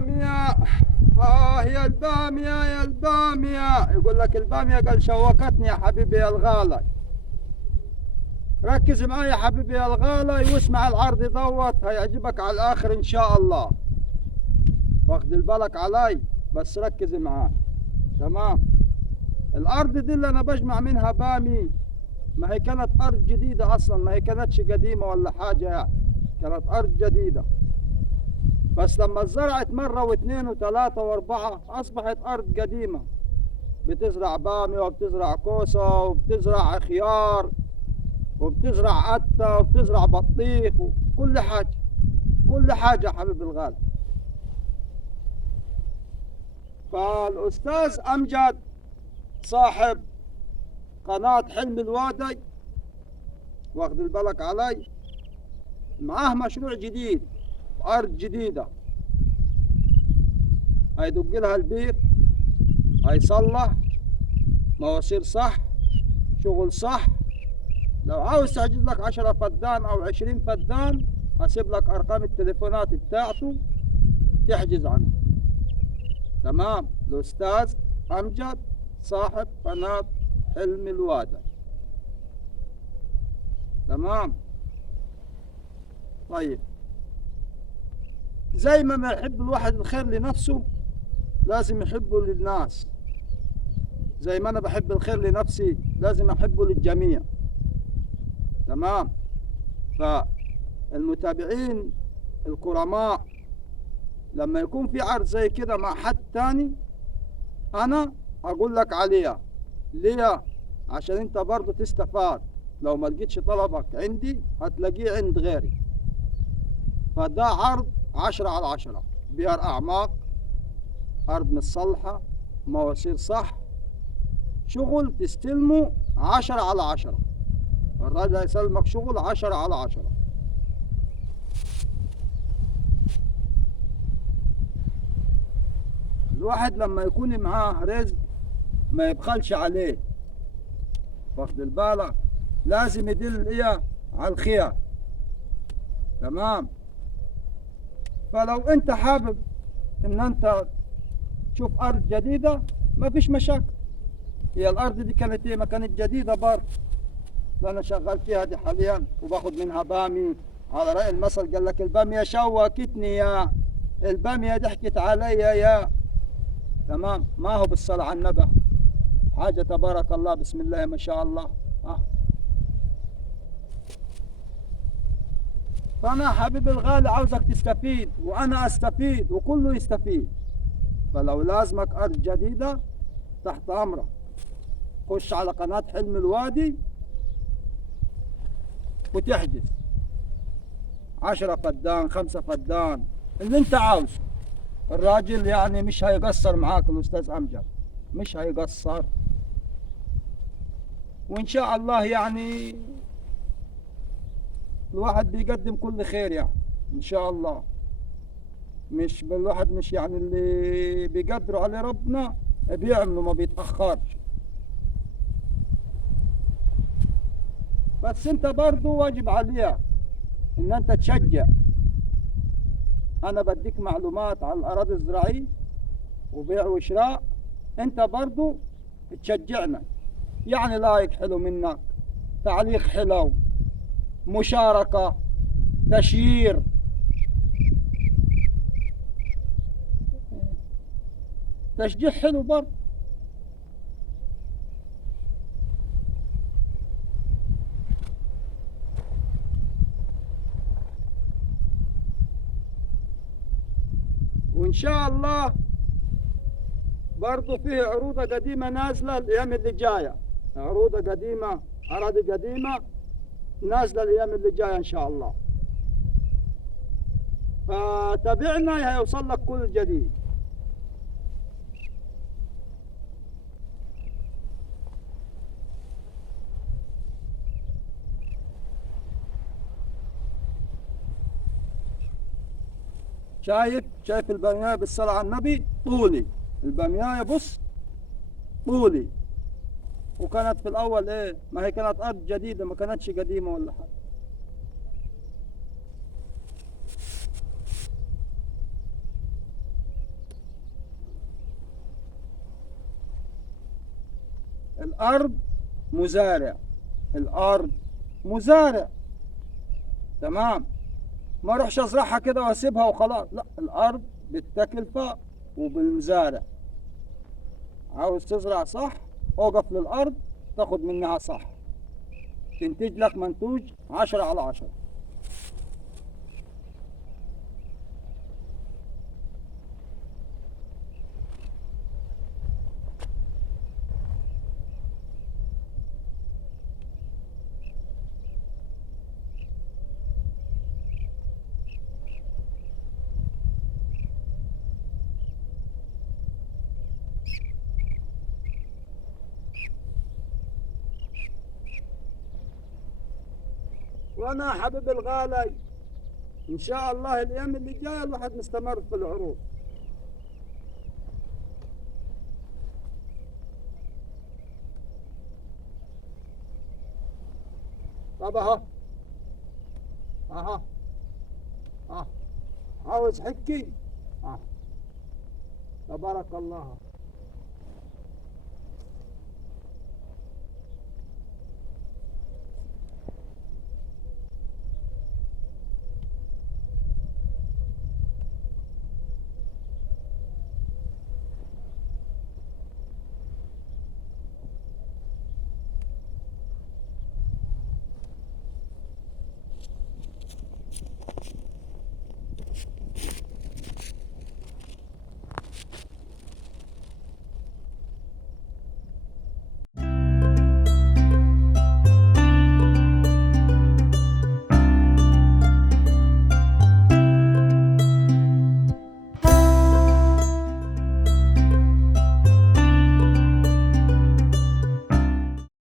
البامية. يا البامية يا البامية، يقول لك البامية قال شوكتني يا حبيبي يا الغالي. ركز معي يا حبيبي يا الغالي واسمع العرض دوت هيعجبك على الآخر إن شاء الله. واخد بالك علي، بس ركز معاي. تمام. الأرض دي اللي أنا بجمع منها بامي، ما هي كانت أرض جديدة أصلا، ما هي كانتش قديمة ولا حاجة يعني، كانت أرض جديدة. بس لما اتزرعت مرة واثنين وثلاثة وأربعة أصبحت أرض قديمة، بتزرع بامي وبتزرع كوسة وبتزرع خيار وبتزرع قتة وبتزرع بطيخ وكل حاجة، كل حاجة يا حبيبي الغالي. فالأستاذ أمجد صاحب قناة حلم الوادي، واخد بالك علي، معاه مشروع جديد، أرض جديدة، هيدق لها البير، هيصلح مواسير صح، شغل صح. لو عاوز تحجز لك 10 فدان أو 20 فدان هسيب لك أرقام التليفونات بتاعته تحجز عنه. تمام. الأستاذ أمجد صاحب قناة حلم الوادي. تمام. طيب، زي ما يحب الواحد الخير لنفسه لازم يحبه للناس، زي ما أنا بحب الخير لنفسي لازم أحبه للجميع. تمام. فالمتابعين الكرماء لما يكون في عرض زي كده مع حد تاني أنا أقول لك عليها. ليه؟ عشان أنت برضو تستفاد. لو ما لقيتش طلبك عندي هتلاقيه عند غيري. فده عرض 10/10، بيار أعماق، أرض متصلحة، مواسير صح، شغل تستلمه 10/10. الراجل هيسلمك شغل 10/10. الواحد لما يكون معاه رزق ما يبخلش عليه، واخد بالك، لازم يدل إيه على الخير. تمام. فلو انت حابب ان انت تشوف ارض جديدة ما فيش مشاكل. هي الارض دي كانت ايه؟ ما كانت جديدة برضه، اللي انا شغال فيها دي حاليا وباخد منها بامي. على رأي المثل قال لك البامية شوكتني يا، البامية ضحكت عليا يا. تمام. ما هو بالصلاة على النبي، حاجة تبارك الله، بسم الله ما شاء الله. فأنا حبيبي الغالي عاوزك تستفيد وأنا أستفيد وكله يستفيد. فلو لازمك أرض جديدة تحت أمرك، خش على قناة حلم الوادي وتحجز 10 فدان 5 فدان اللي أنت عاوزه. الراجل يعني مش هيقصر معاك، الأستاذ أمجد مش هيقصر، وإن شاء الله يعني الواحد بيقدم كل خير يعني إن شاء الله. مش بالواحد مش يعني اللي بيقدروا عليه ربنا بيعملوا، ما بيتأخرش. بس انت برضو واجب عليك ان انت تشجع. انا بديك معلومات على الاراضي الزراعية وبيع وشراء، انت برضو تشجعنا. يعني لايك حلو منك، تعليق حلو، مشاركة، تشيير، تشجيع حلو برضه. وإن شاء الله برضه فيه عروضة قديمة نازلة الأيام اللي جاية، عروضة قديمة، أراضي قديمة نازلة الأيام اللي جاية إن شاء الله. فتابعنا هيوصل لك كل جديد. شايف البامية بالصلاة على النبي طولي، البامية بص طولي. وكانت في الأول إيه، ما هي كانت أرض جديدة ما كانتش قديمة ولا حاجة. الأرض مزارع، الأرض مزارع. تمام، ما اروحش ازرعها كده واسيبها وخلاص، لا، الأرض بتتاكل فوق وبالمزارع. عاوز تزرع صح، اوقف للأرض تاخد منها صح، تنتج لك منتوج 10/10. وانا حبيب الغالي، ان شاء الله الايام اللي جايه الواحد مستمر في العروض. طب اهو، اهو، اه، عاوز حكي، اه، تبارك الله.